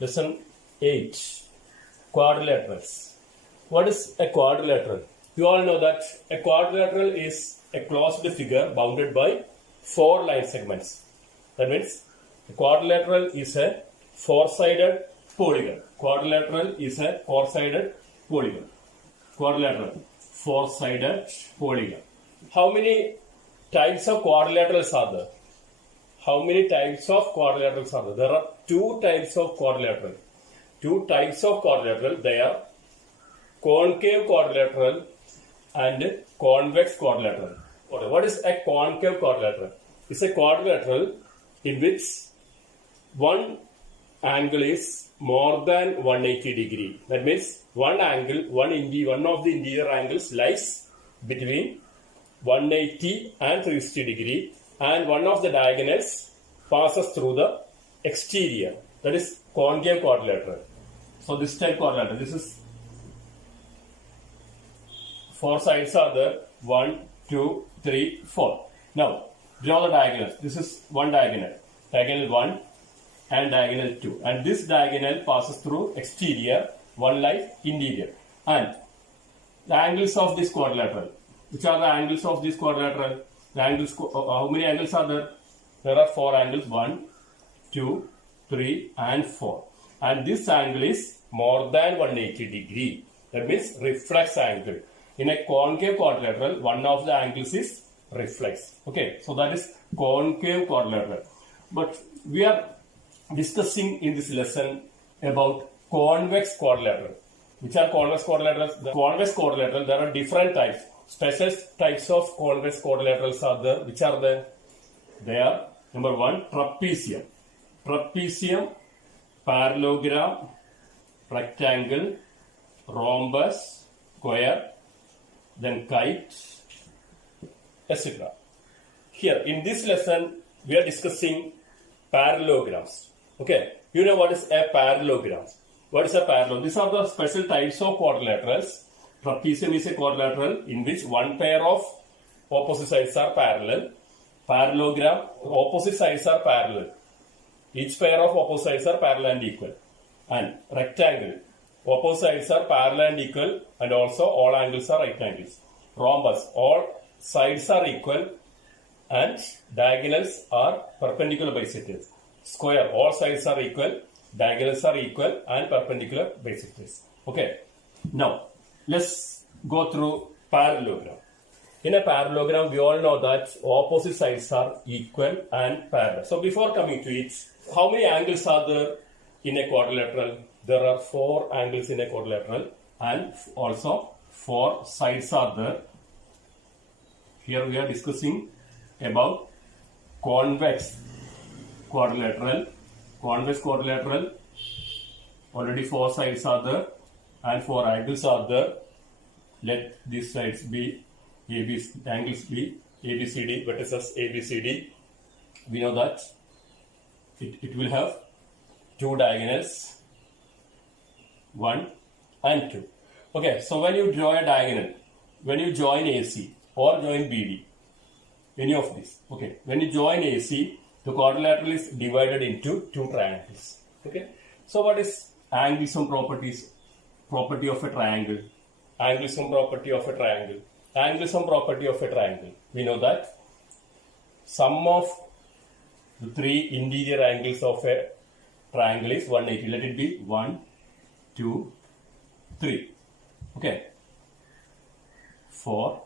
Lesson 8. Quadrilaterals. What is a quadrilateral? You all know that a quadrilateral is a closed figure bounded by 4 line segments. That means a quadrilateral is a four-sided polygon. Quadrilateral is a four-sided polygon. Quadrilateral, four-sided polygon. How many types of quadrilaterals are there? How many types of quadrilaterals are there? There are 2 types of quadrilateral. 2 types of quadrilateral. They are concave quadrilateral and convex quadrilateral. What is a concave quadrilateral? It's a quadrilateral in which one angle is more than 180 degree. That means one angle, one of the interior angles lies between 180 and 360 degree, and one of the diagonals passes through the exterior. That is concave quadrilateral. So this type quadrilateral, this is 4 sides are there, 1, 2, 3, 4. Now draw the diagonals. This is one diagonal, diagonal 1 and diagonal 2, and this diagonal passes through exterior, one lies interior. And the angles of this quadrilateral, which are the angles of this quadrilateral? The angles, how many angles are there? There are 4 angles, 1, 2, 3 and 4. And this angle is more than 180 degree. That means reflex angle. In a concave quadrilateral, one of the angles is reflex. Okay, so that is concave quadrilateral. But we are discussing in this lesson about convex quadrilateral. Which are convex quadrilaterals? The convex quadrilateral, there are different types. Special types of convex quadrilaterals are there. Which are there? They are number 1, trapezium. Trapezium, parallelogram, rectangle, rhombus, square, then kite, etc. Here in this lesson we are discussing parallelograms. Okay, you know what is a parallelogram? What is a parallelogram? These are the special types of quadrilaterals. Trapezium is a quadrilateral in which one pair of opposite sides are parallel. Parallelogram, opposite sides are parallel. Each pair of opposite sides are parallel and equal. And rectangle, opposite sides are parallel and equal, and also all angles are right angles. Rhombus, all sides are equal and diagonals are perpendicular bisectors. Square, all sides are equal, diagonals are equal and perpendicular bisectors. Okay. Now, let's go through parallelogram. In a parallelogram, we all know that opposite sides are equal and parallel. So before coming to it, how many angles are there in a quadrilateral? There are 4 angles in a quadrilateral and also 4 sides are there. Here we are discussing about convex quadrilateral. Convex quadrilateral, already 4 sides are there and 4 angles are there. Let these sides be angles be ABCD, vertices ABCD. We know that it will have 2 diagonals, 1 and 2. Okay, so when you draw a diagonal, when you join AC or join BD, any of these, okay, when you join AC, the quadrilateral is divided into 2 triangles. Okay, so what is anglism properties? Property of a triangle. Anglism property of a triangle. Anglism property of a triangle. We know that sum of the 3 interior angles of a triangle is 180. Let it be 1, 2, 3. Okay. 4,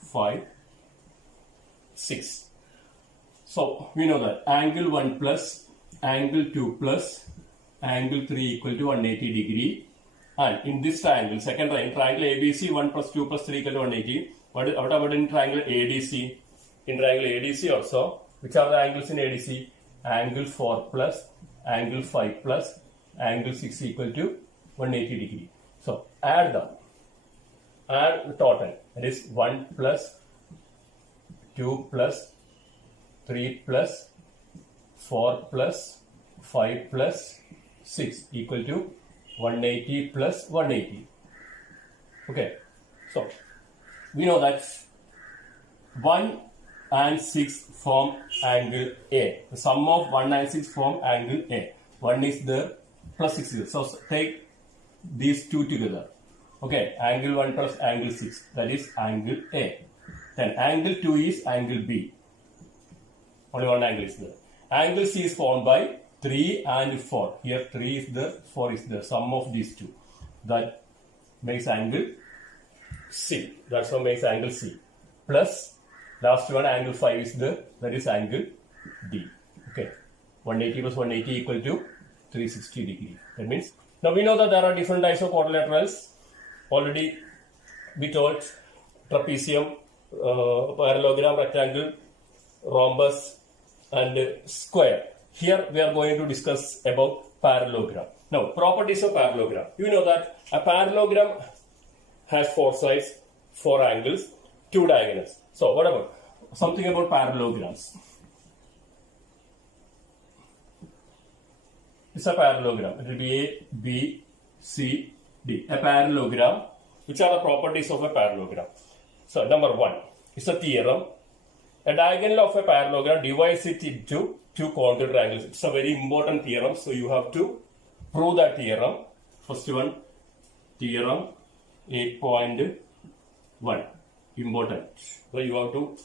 5, 6. So we know that angle 1 plus angle 2 plus angle 3 equal to 180 degree. And in this triangle, second triangle ABC, 1 plus 2 plus 3 equal to 180. What about in triangle ADC? In triangle ADC also, which are the angles in ADC? Angle 4 plus angle 5 plus angle 6 equal to 180 degree. So add them. Add the total. That is 1 plus 2 plus 3 plus 4 plus 5 plus 6 equal to 180 plus 180. Okay, so we know that 1 and 6 form angle A. The sum of 1 and 6 form angle A. 1 is there, plus 60. So take these two together. Okay, angle 1 plus angle 6, that is angle A. Then angle 2 is angle B. Only one angle is there. Angle C is formed by 3 and 4. Here 3 is there, 4 is there. Sum of these two. That makes angle C. That's what makes angle C. Plus last one, angle 5 is there. That is angle D. Okay. 180 plus 180 equal to 360 degree. That means, now we know that there are different types of quadrilaterals. Already we told trapezium, parallelogram, rectangle, rhombus and square. Here we are going to discuss about parallelogram. Now, properties of parallelogram. You know that a parallelogram has 4 sides, 4 angles, 2 diagonals. So, what about something about parallelograms? It's a parallelogram. It will be A, B, C, D. A parallelogram. Which are the properties of a parallelogram? So, number 1 is a theorem. A diagonal of a parallelogram divides it into 2 congruent triangles. It's a very important theorem. So, you have to prove that theorem. First one, theorem 8.1. Important. So, you have to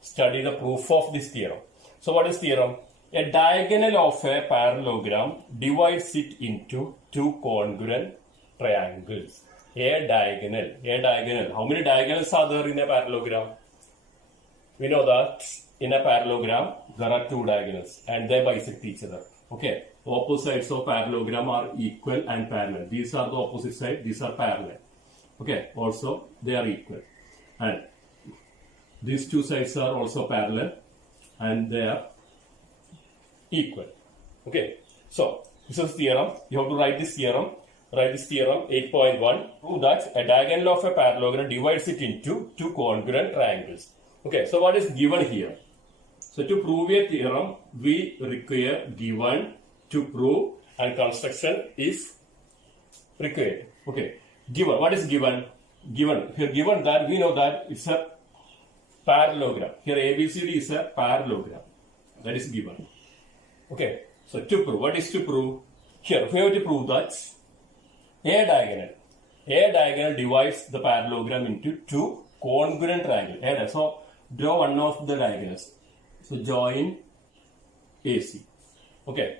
study the proof of this theorem. So, what is theorem? A diagonal of a parallelogram divides it into 2 congruent triangles. A diagonal. How many diagonals are there in a parallelogram? We know that in a parallelogram, there are 2 diagonals and they bisect each other. Okay. Opposite sides of parallelogram are equal and parallel. These are the opposite sides, these are parallel. Okay. Also, they are equal. And these 2 sides are also parallel and they are equal. Okay. So, this is theorem. You have to write this theorem. Write this theorem 8.1. Prove that a diagonal of a parallelogram divides it into 2 congruent triangles. Okay. So, what is given here? So, to prove a theorem, we require given, to prove, and construction is required. Okay. Given. What is given? Given. Here given that we know that it's a parallelogram. Here ABCD is a parallelogram. That is given. Okay. So to prove. What is to prove? Here we have to prove that A diagonal divides the parallelogram into 2 congruent triangles. So draw one of the diagonals. So join AC. Okay.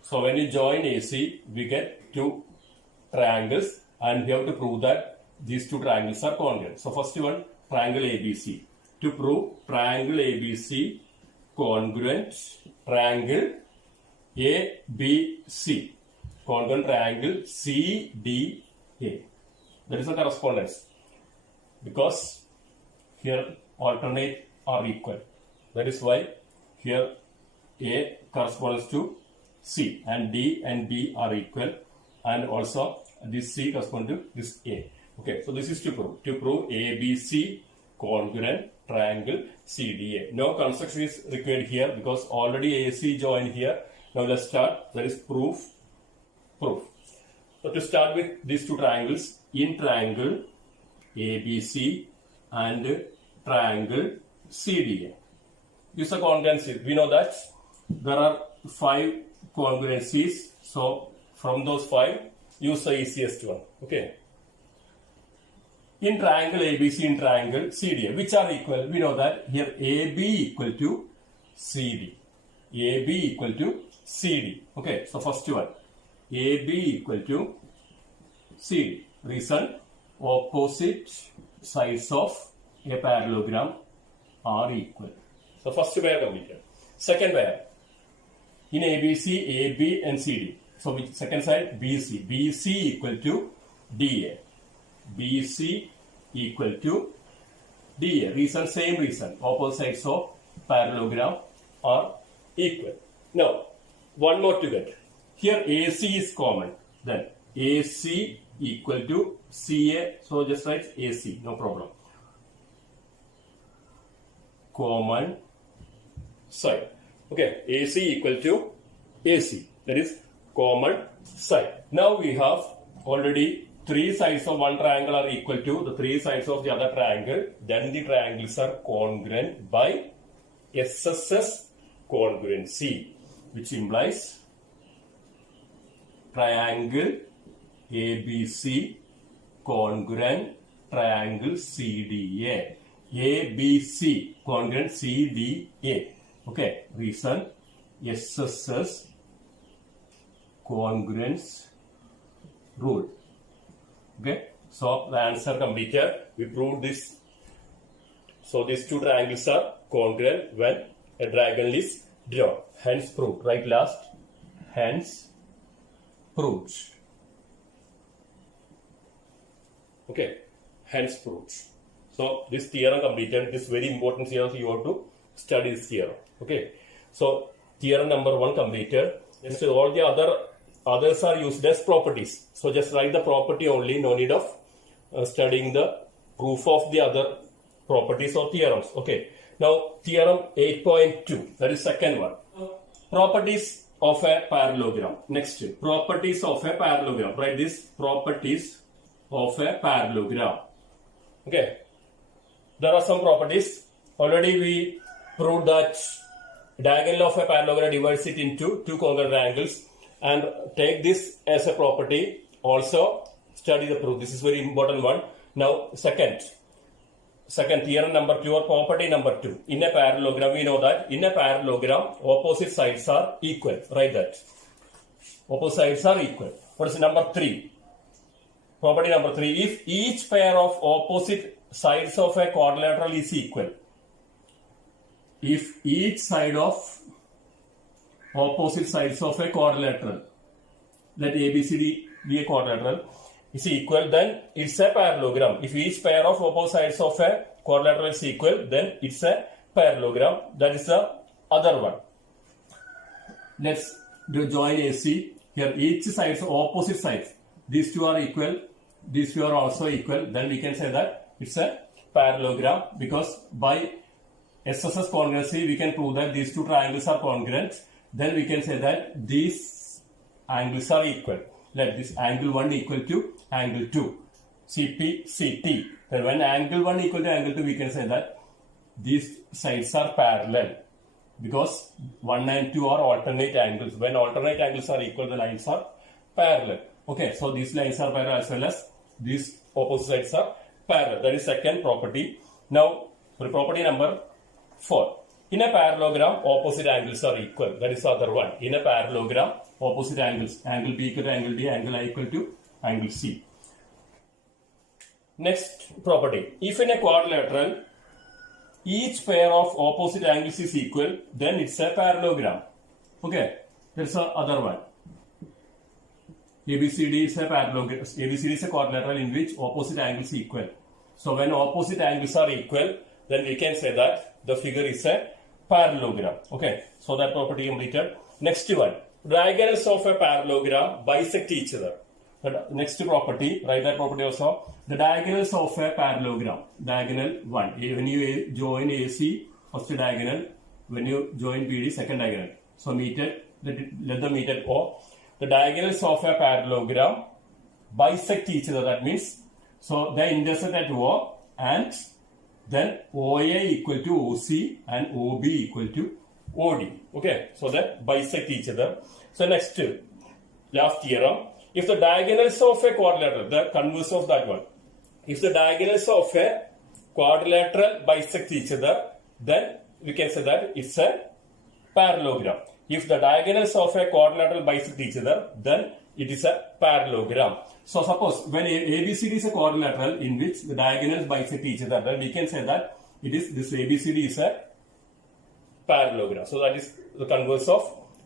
So when you join AC, we get 2 triangles and we have to prove that these 2 triangles are congruent. So first one, triangle ABC. To prove triangle ABC congruent triangle ABC. Congruent triangle CDA. That is the correspondence. Because here alternate are equal. That is why here A corresponds to C and D and B are equal, and also this C corresponds to this A. Okay, so this is to prove. To prove ABC congruent triangle CDA. No construction is required here because already AC joined here. Now let's start. That is proof. So to start with these 2 triangles, in triangle ABC and triangle CDA. Use the congruencies. We know that there are 5 congruencies. So from those 5, use the easiest one. Okay. In triangle ABC, in triangle CDA, which are equal? We know that here AB equal to CD. AB equal to CD. Okay. So first one, AB equal to CD. Reason, opposite sides of a parallelogram are equal. So first pair completed. Second pair, in ABC, AB and CD. So which second side? BC. BC equal to DA. BC equal to DA. Reason, same reason. Opposite sides of parallelogram are equal. Now, one more to get. Here AC is common. Then AC equal to CA. So just write AC. No problem. Common side. Okay. AC equal to AC. That is common side. Now we have already 3 sides of one triangle are equal to the 3 sides of the other triangle. Then the triangles are congruent by SSS congruency, which implies triangle ABC congruent triangle CDA. ABC congruent CDA. Okay, reason SSS congruence rule. Okay, so the answer completed. We proved this. So these two triangles are congruent when a diagonal is drawn. Hence proved. Right last. Hence proved. Okay. Hence proved. So this theorem completed. This very important theorem. So you have to study this theorem. Okay. So theorem number 1 completed. So all the others are used as properties. So just write the property only. No need of studying the proof of the other properties or theorems. Okay. Now theorem 8.2. That is second one. Properties of a parallelogram. Next, properties of a parallelogram. Write this, properties of a parallelogram. Okay. There are some properties. Already we proved that diagonal of a parallelogram divides it into two congruent angles, and take this as a property. Also study the proof. This is very important one. Now second theorem number 2 or property number 2. In a parallelogram, we know that in a parallelogram opposite sides are equal. Write that. Opposite sides are equal. What is number 3? Property number 3. If each pair of opposite sides of a quadrilateral is equal. If each side of opposite sides of a quadrilateral, let ABCD be a quadrilateral, is equal, then it's a parallelogram. If each pair of opposite sides of a quadrilateral is equal, then it's a parallelogram. That is the other one. Let's do join AC. Here each sides, opposite sides, these two are equal, these two are also equal. Then we can say that it's a parallelogram, because by SSS congruency we can prove that these two triangles are congruent. Then we can say that these angles are equal. Let this angle 1 equal to angle 2, CP, CT. Then when angle 1 equal to angle 2, we can say that these sides are parallel, because 1 and 2 are alternate angles. When alternate angles are equal, the lines are parallel. Okay, so these lines are parallel as well as these opposite sides are parallel. That is second property. Now, for property number 4. In a parallelogram, opposite angles are equal. That is the other one. In a parallelogram, opposite angles. Angle B equal to angle D, angle I equal to angle C. Next property. If in a quadrilateral, each pair of opposite angles is equal, then it's a parallelogram. Okay. That's the other one. ABCD is a parallelogram. ABCD is a quadrilateral in which opposite angles equal. So when opposite angles are equal, then we can say that the figure is a parallelogram. Okay, so that property completed. Next one, diagonals of a parallelogram bisect each other. The next property, write that property also. The diagonals of a parallelogram. Diagonal 1. When you join AC, first diagonal. When you join BD, second diagonal. So meted, let them meet at O. The diagonals of a parallelogram bisect each other. That means, so they intersect at O, and then OA equal to OC and OB equal to OD. Okay, so that bisect each other. So next, last theorem. If the diagonals of a quadrilateral, the converse of that one. If the diagonals of a quadrilateral bisect each other, then we can say that it's a parallelogram. If the diagonals of a quadrilateral bisect each other, then it is a parallelogram. So suppose when ABCD is a quadrilateral in which the diagonals bisect each other, then we can say that it is this ABCD is a parallelogram. So that is the converse of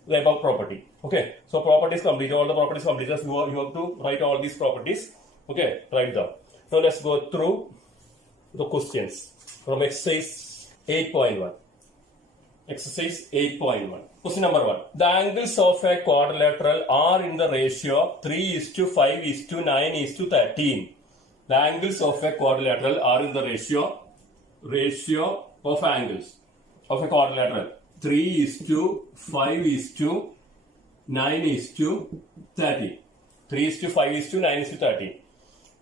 the above property. Okay. So properties complete. All the properties completed. You have to write all these properties. Okay. Write them. Now let's go through the questions from exercise 8.1. Exercise 8.1. Question number 1. The angles of a quadrilateral are in the ratio 3:5:9:13. The angles of a quadrilateral are in the ratio of angles of a quadrilateral 3:5:9:13. 3:5:9:13.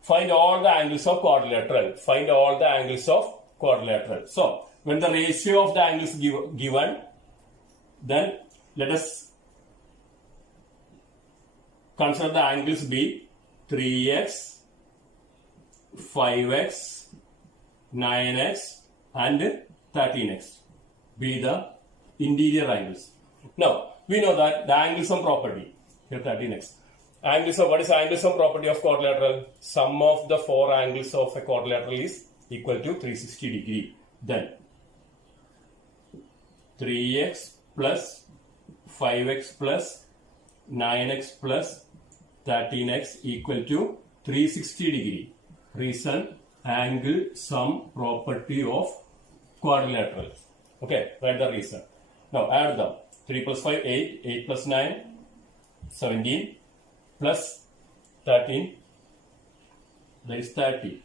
Find all the angles of quadrilateral. Find all the angles of quadrilateral. So, when the ratio of the angles given, then let us consider the angles be 3x, 5x, 9x and 13x be the interior angles. Now, we know that the angle sum property, here 13x. Angle sum, what is angle sum property of quadrilateral? Sum of the four angles of a quadrilateral is equal to 360 degree. Then 3x plus 5x plus 9x plus 13x equal to 360 degree. Reason, angle sum property of quadrilateral. Okay, write the reason. Now add them. 3 plus 5, 8. 8 plus 9, 17. Plus 13, that is 30.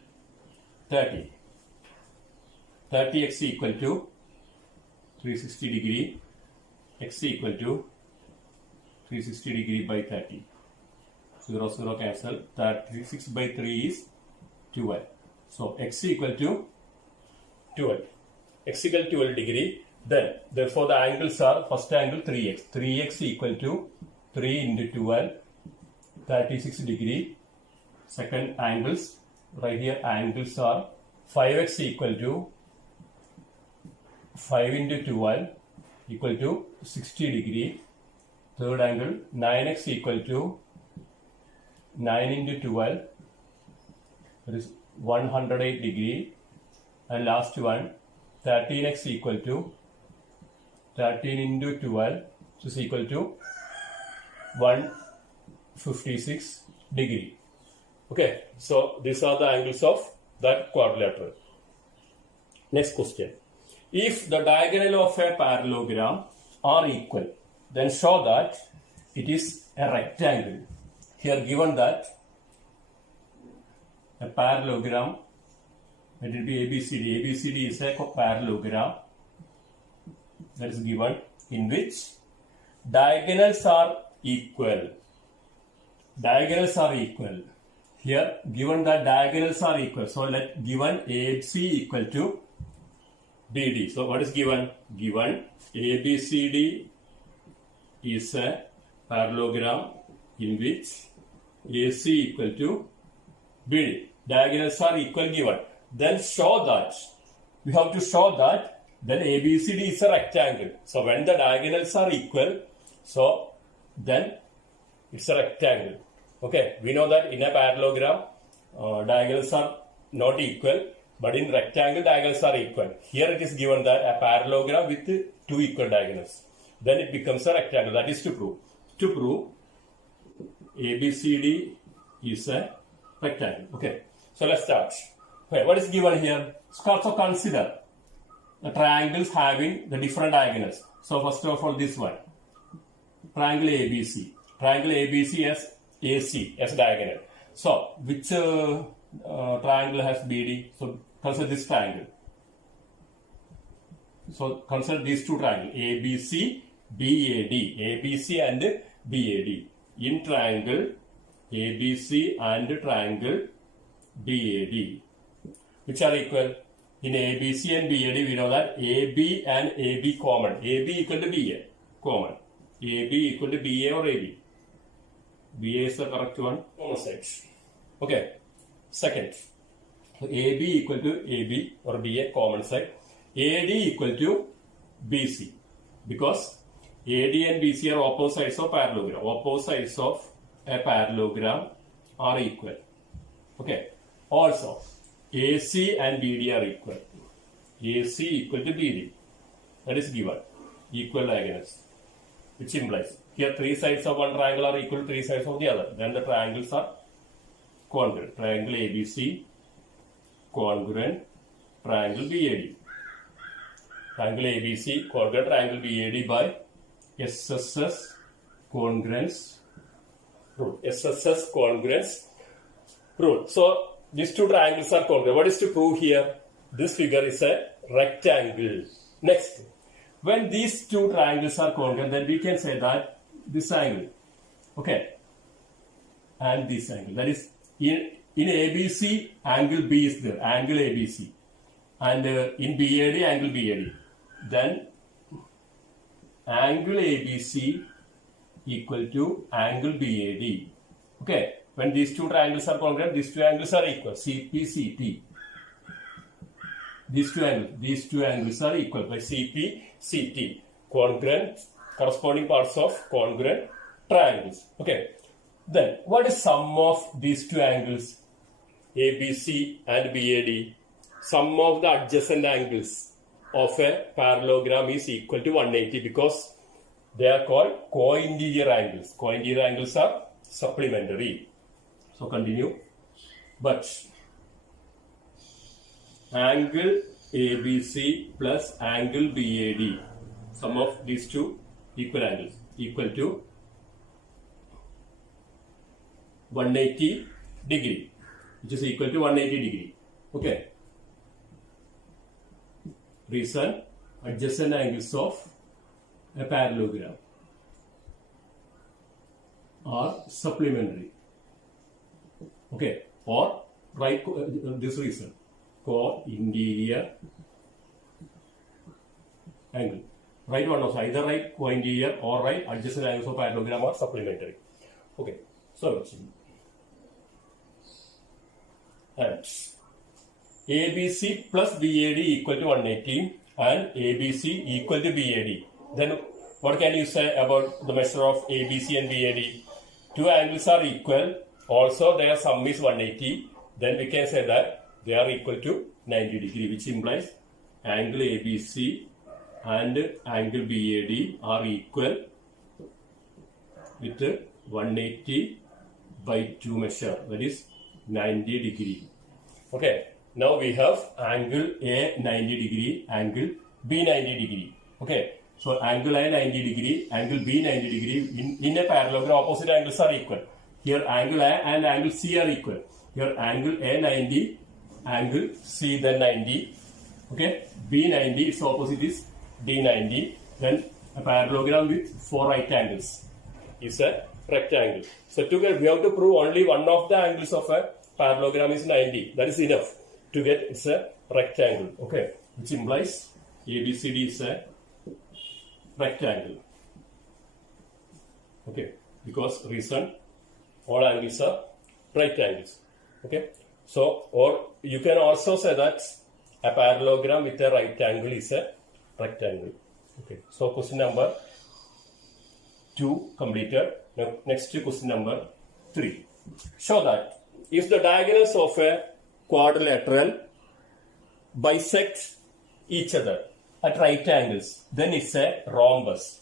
30. 30x equal to 360 degree. X equal to 360 degree by 30. 0, 0 cancel. 36 by 3 is 12. So x equal to 12. X equal to 12 degree. Then, therefore, the angles are first angle 3x. 3x equal to 3 into 12. 36 degree. Second angles, right here angles are 5x equal to 5 into 12 equal to 60 degree. Third angle 9x equal to 9 into 12, that is 108 degree. And last one 13x equal to 13 into 12, which is equal to 156 degree. Okay, so these are the angles of that quadrilateral. Next question. If the diagonal of a parallelogram are equal, then show that it is a rectangle. Here given that a parallelogram, let it be ABCD. ABCD is a parallelogram that is given in which diagonals are equal. Diagonals are equal. Here given that diagonals are equal, so let given AC equal to BD. So what is given? Given ABCD is a parallelogram in which AC equal to BD. Diagonals are equal given. Then show that, we have to show that then ABCD is a rectangle. So when the diagonals are equal, so then it's a rectangle. Okay, we know that in a parallelogram, diagonals are not equal, but in rectangle, diagonals are equal. Here it is given that a parallelogram with two equal diagonals. Then it becomes a rectangle. That is to prove. To prove ABCD is a rectangle. Okay, so let's start. Okay, what is given here? Also consider the triangles having the different diagonals. So first of all, this one. Triangle ABC. Triangle ABC has AC as diagonal. So which triangle has BD? So consider this triangle. So consider these two triangles ABC, BAD. ABC and BAD. In triangle ABC and triangle BAD, which are equal. In ABC and BAD, we know that AB and AB common. AB equal to BA common. AB equal to BA or AB. BA is the correct one. Common sides. Okay. Second, so AB equal to AB or BA common side. AD equal to BC, because AD and BC are opposite sides of parallelogram. Opposite sides of a parallelogram are equal. Okay. Also, AC and BD are equal. AC equal to BD. That is given. Equal diagonals. Which implies here three sides of one triangle are equal to three sides of the other. Then the triangles are congruent. Triangle ABC congruent. Triangle BAD. Triangle ABC congruent. Triangle BAD by SSS congruence rule. SSS congruence rule. So these two triangles are congruent. What is to prove here? This figure is a rectangle. Next, when these two triangles are congruent, then we can say that this angle, okay, and this angle, that is in ABC, angle B is there, angle ABC, and in BAD, angle BAD. Then angle ABC equal to angle BAD. Okay, when these two triangles are congruent, these two angles are equal. CP, CT. These two angles are equal by CP, CT. Congruent, corresponding parts of congruent triangles. Okay. Then, what is sum of these two angles? ABC and BAD. Sum of the adjacent angles of a parallelogram is equal to 180 because they are called co-interior angles. Co-interior angles are supplementary. So continue. But angle ABC plus angle BAD, sum of these two equal angles, equal to 180 degree, which is equal to 180 degree. Okay. Reason, adjacent angles of a parallelogram are supplementary. Okay. Or right this reason, co-interior angle. Right one also, either right co-interior or right adjacent angles of parallelogram are supplementary. Okay. So and ABC plus BAD equal to 180 and ABC equal to BAD. Then what can you say about the measure of ABC and BAD? Two angles are equal. Also their sum is 180. Then we can say that they are equal to 90 degree, which implies angle ABC and angle BAD are equal with 180 by 2 measure, that is 90 degree. Okay, now we have angle A 90 degree, angle B 90 degree. Okay, so angle A 90 degree, angle B 90 degree. In a parallelogram, opposite angles are equal. Here angle A and angle C are equal. Here angle A 90, angle C then 90. Okay, B 90, its opposite is D 90. Then a parallelogram with 4 right angles is a rectangle. So to get, we have to prove only one of the angles of a parallelogram is 90. That is enough to get it's a rectangle. Okay, which implies ABCD is a rectangle. Okay, because reason all angles are right angles. Okay, so or you can also say that a parallelogram with a right angle is a rectangle. Okay, so question number 2 completed. Now, next question number 3. Show that if the diagonals of a quadrilateral bisect each other at right angles, then it's a rhombus.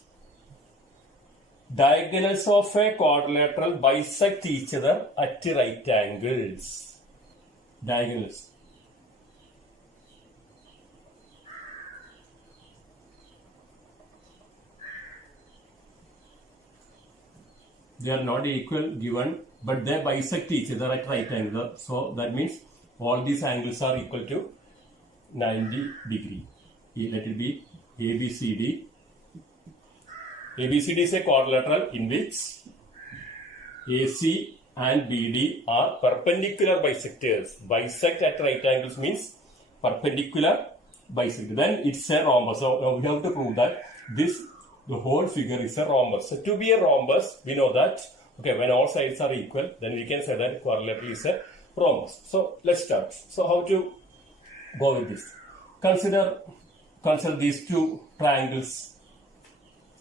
Diagonals of a quadrilateral bisect each other at right angles. Diagonals. They are not equal given, but they bisect each other at right angle. So that means all these angles are equal to 90 degree. Let it be ABCD. ABCD is a quadrilateral in which AC and BD are perpendicular bisectors. Bisect at right angles means perpendicular bisect. Then it's a rhombus. So now we have to prove that the whole figure is a rhombus. So to be a rhombus, we know that, okay, when all sides are equal, then we can say that quadrilateral is a rhombus. So let's start. So how to go with this? Consider these two triangles.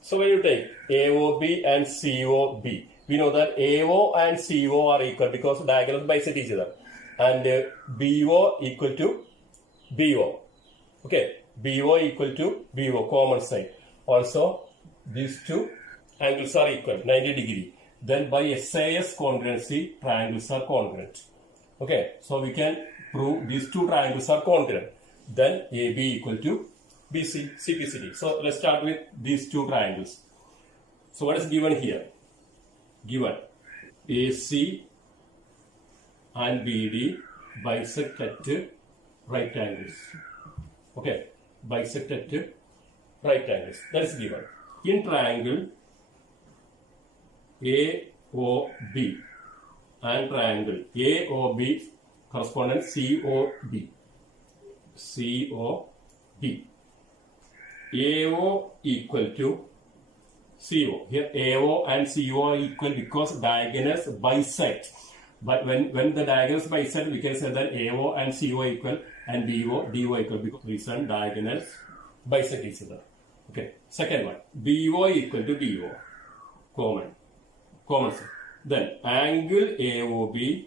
So when you take AOB and COB, we know that AO and CO are equal because diagonals bisect each other. And BO equal to BO. Okay, BO equal to BO, common side. Also, these two angles are equal, 90 degree. Then by SAS congruency, triangles are congruent. Okay, so we can prove these two triangles are congruent. Then AB equal to BC, CPCD. So let's start with these two triangles. So what is given here? Given AC and BD bisect at right angles. Okay, bisect at right angles. That is given. In triangle AOB and triangle AOB correspondent COB. COB. AO equal to CO. Here AO and CO are equal because diagonals bisect. But when the diagonals bisect, we can say that AO and CO are equal and BO, DO equal because reason diagonals bisect each other. Okay. Second one, BO equal to DO. Common. Then angle AOB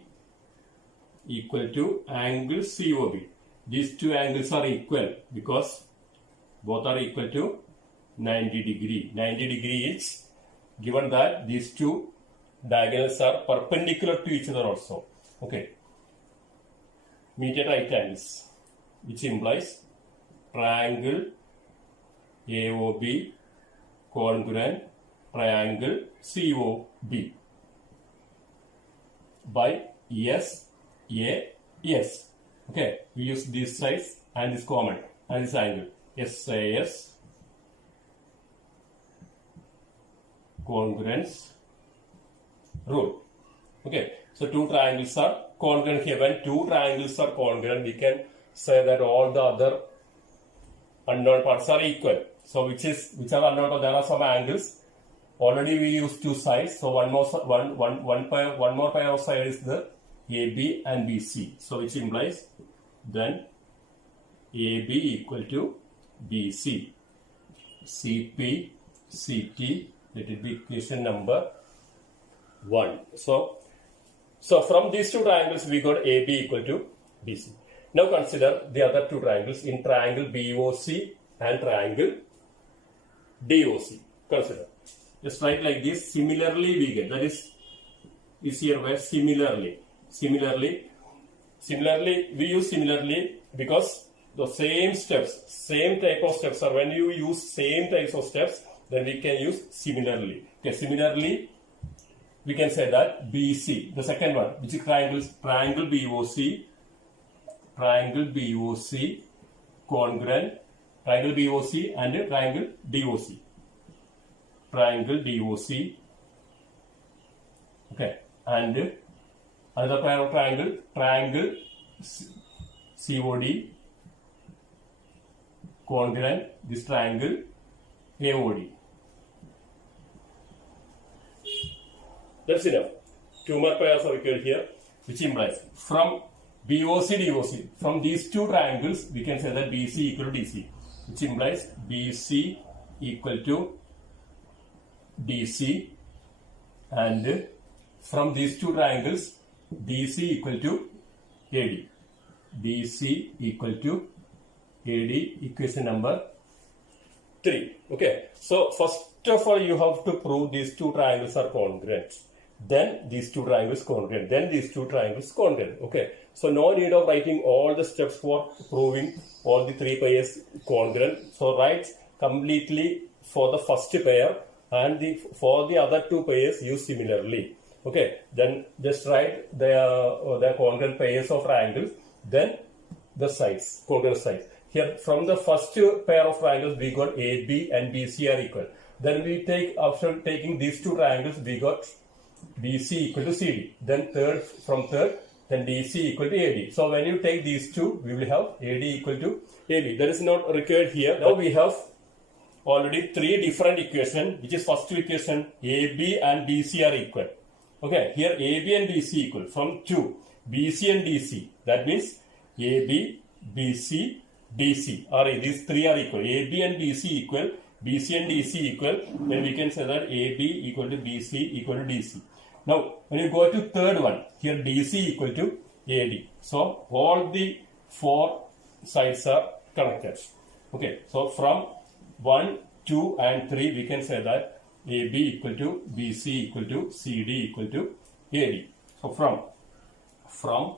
equal to angle COB. These two angles are equal because both are equal to 90 degree. 90 degree is given that these two diagonals are perpendicular to each other also. Okay. Meet at right angles, which implies triangle AOB congruent triangle COB by SAS. Okay, we use these sides and this common and this angle SAS congruence rule. Okay, so two triangles are congruent here. When two triangles are congruent, we can say that all the other unknown parts are equal. So which are unknown? There are some angles. Already we use two sides. So one more pair of sides is the AB and BC. So which implies then AB equal to BC. CP, CT, let it be equation number 1. So from these two triangles we got AB equal to BC. Now consider the other two triangles in triangle BOC and triangle DOC. Consider. Just write like this. Similarly we get, that is here where similarly we use similarly because the same steps, same type of steps are, when you use same types of steps, then we can use similarly. Okay, similarly we can say that BC, the second one, which is triangle BOC congruent triangle BOC and triangle DOC. Triangle DOC. Okay, and another pair of triangle COD congruent this triangle AOD. That's enough. Two more pairs are required here, which implies from BOC DOC, from these two triangles we can say that BC equal to DC, which implies BC equal to DC, and from these two triangles DC equal to AD. DC equal to AD, equation number 3. Okay, so first of all you have to prove these two triangles are congruent. Then these two triangles congruent. Then these two triangles congruent. Okay, so no need of writing all the steps for proving all the three pairs congruent. So write completely for the first pair and for the other two pairs use similarly. Okay, then just write the congruent pairs of triangles, then the sides, congruent sides. Here from the first pair of triangles we got AB and BC are equal. Then we take, after taking these two triangles, we got BC equal to CD. Then from third, then DC equal to AD. So when you take these two, we will have AD equal to AB. That is not required here. Now we have already three different equations, which is first equation AB and BC are equal. Okay, here AB and BC equal. From 2, BC and DC. That means AB, BC, DC. These three are equal. AB and BC equal. BC and DC equal. Then we can say that AB equal to BC equal to DC. Now, when you go to third one, here DC equal to AD. So, all the four sides are connected. Okay, so from 1, 2 and 3 we can say that AB equal to BC equal to CD equal to AD. So, from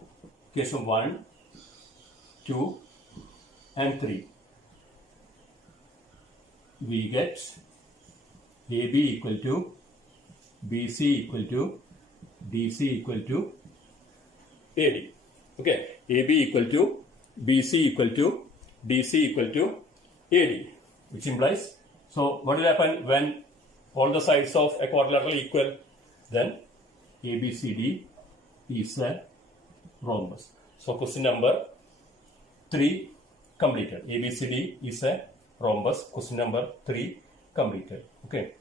equation 1, 2 and 3 we get AB equal to BC equal to DC equal to AD. Okay, AB equal to BC equal to DC equal to AD, which implies, so what will happen when all the sides of a quadrilateral equal? Then ABCD is a rhombus. So question number 3 completed. ABCD is a rhombus. Question number 3 completed. Okay.